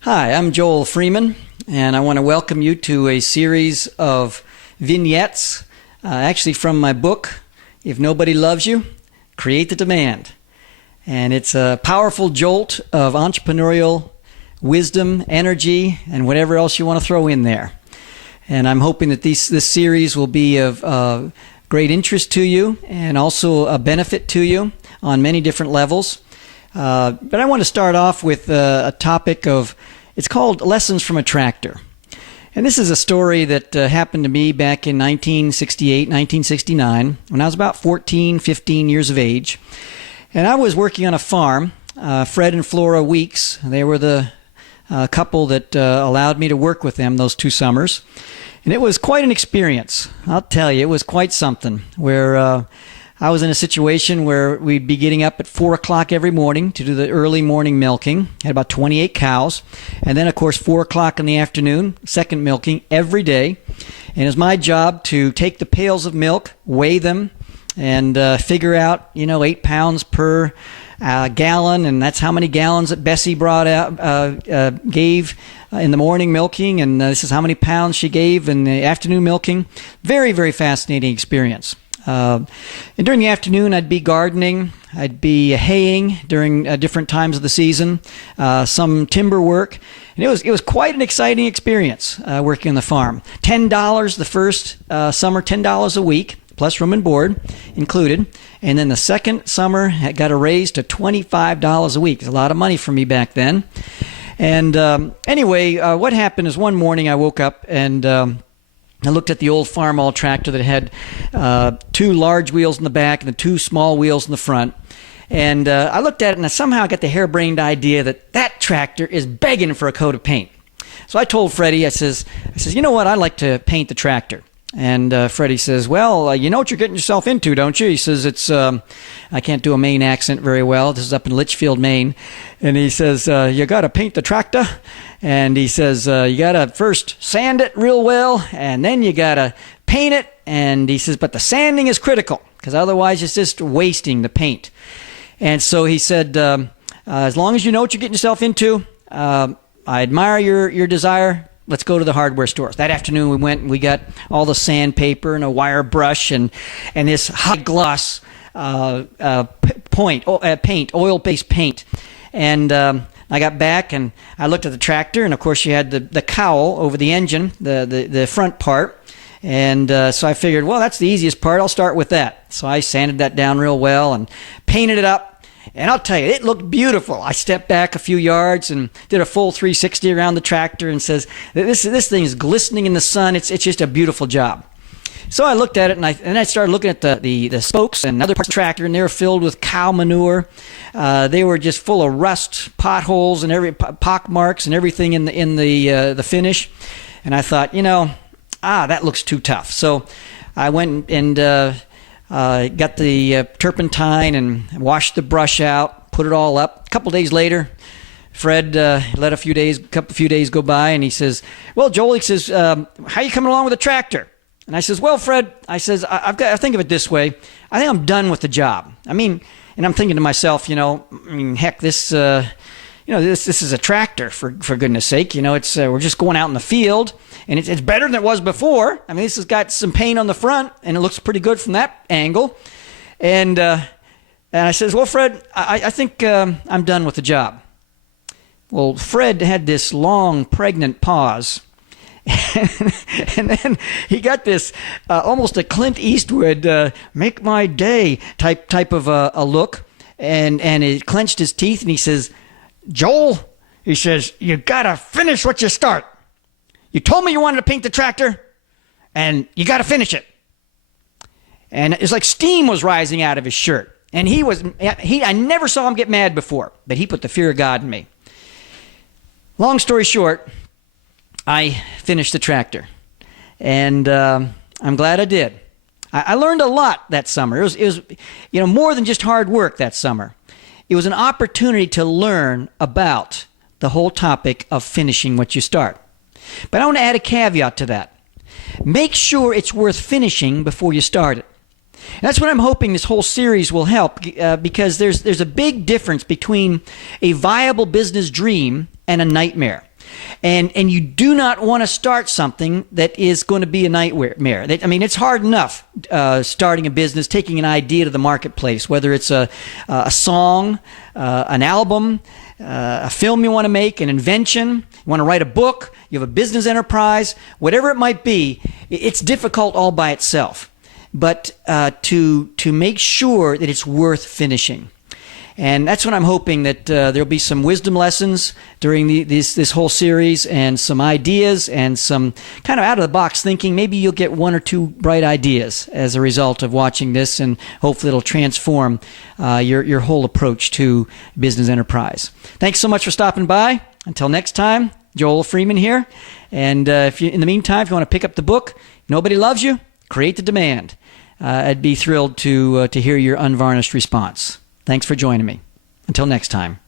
Hi, I'm Joel Freeman, and I want to welcome you to a series of vignettes, actually from my book, If Nobody Loves You, Create the Demand. And it's a powerful jolt of entrepreneurial wisdom, energy, and whatever else you want to throw in there. And I'm hoping that this series will be of great interest to you and also a benefit to you on many different levels. But I want to start off with a topic of, it's called Lessons from a Tractor. And this is a story that happened to me back in 1968, 1969, when I was about 14, 15 years of age. And I was working on a farm. Fred and Flora Weeks, they were the couple that allowed me to work with them those 2 summers. And it was quite an experience. I'll tell you, it was quite something, where I was in a situation where we'd be getting up at 4 o'clock every morning to do the early morning milking. Had about 28 cows. And then, of course, 4 o'clock in the afternoon, second milking every day. And it was my job to take the pails of milk, weigh them, and figure out, 8 pounds per gallon. And that's how many gallons that Bessie gave in the morning milking. And this is how many pounds she gave in the afternoon milking. Very, very fascinating experience. And during the afternoon, I'd be gardening, I'd be haying during different times of the season, some timber work, and it was quite an exciting experience working on the farm. $10 the first summer, $10 a week, plus room and board included, and then the second summer I got a raise to $25 a week. It's a lot of money for me back then. And anyway, what happened is one morning I woke up and I looked at the old Farmall tractor that had 2 large wheels in the back and the 2 small wheels in the front. And I looked at it and I somehow got the harebrained idea that tractor is begging for a coat of paint. So I told Freddie, I says, you know what, I'd like to paint the tractor. And Freddie says, well, you know what you're getting yourself into, don't you? He says, it's, I can't do a Maine accent very well. This is up in Litchfield, Maine. And he says, you got to paint the tractor. And he says, you got to first sand it real well, and then you got to paint it. And he says, but the sanding is critical, because otherwise it's just wasting the paint. And so he said, as long as you know what you're getting yourself into, I admire your desire. Let's go to the hardware store. That afternoon we went and we got all the sandpaper and a wire brush and this high gloss paint, oil-based paint. And I got back and I looked at the tractor, and of course you had the cowl over the engine, the front part. And so I figured, well, that's the easiest part. I'll start with that. So I sanded that down real well and painted it up. And I'll tell you, it looked beautiful. I stepped back a few yards and did a full 360 around the tractor and says, this thing is glistening in the sun. It's just a beautiful job. So I looked at it, and I started looking at the spokes and other parts of the tractor, and they were filled with cow manure. They were just full of rust, potholes, and pock marks and everything in the finish. And I thought, that looks too tough. So I went and got the turpentine and washed the brush out, put it all up. A couple days later, Fred let a few days go by, and he says, well, Joel, he says, how you coming along with the tractor? And I says, well, Fred, I says, I think of it this way. I think I'm done with the job. I mean, and I'm thinking to myself, heck, this is a tractor, for goodness sake. It's we're just going out in the field, and it's better than it was before. I mean, this has got some paint on the front, and it looks pretty good from that angle. And I says, well, Fred, I think I'm done with the job. Well, Fred had this long, pregnant pause. And then he got this almost a Clint Eastwood make my day type of a look, and he clenched his teeth, and he says, Joel, he says, you gotta finish what you start. You told me you wanted to paint the tractor, and you gotta finish it. And it's like steam was rising out of his shirt, and I never saw him get mad before, but he put the fear of God in me. Long story short, I finished the tractor, and I'm glad I did. I learned a lot that summer. It was more than just hard work that summer. It was an opportunity to learn about the whole topic of finishing what you start. But I want to add a caveat to that. Make sure it's worth finishing before you start it. And that's what I'm hoping this whole series will help, because there's a big difference between a viable business dream and a nightmare. And you do not want to start something that is going to be a nightmare. I mean, it's hard enough starting a business, taking an idea to the marketplace, whether it's a song, an album, a film you want to make, an invention, you want to write a book, you have a business enterprise, whatever it might be. It's difficult all by itself. But to make sure that it's worth finishing. And that's what I'm hoping, that there'll be some wisdom lessons during this whole series, and some ideas and some kind of out-of-the-box thinking. Maybe you'll get one or two bright ideas as a result of watching this, and hopefully it'll transform your whole approach to business enterprise. Thanks so much for stopping by. Until next time, Joel Freeman here. And if you, in the meantime, if you want to pick up the book, Nobody Loves You, Create the Demand. I'd be thrilled to hear your unvarnished response. Thanks for joining me. Until next time.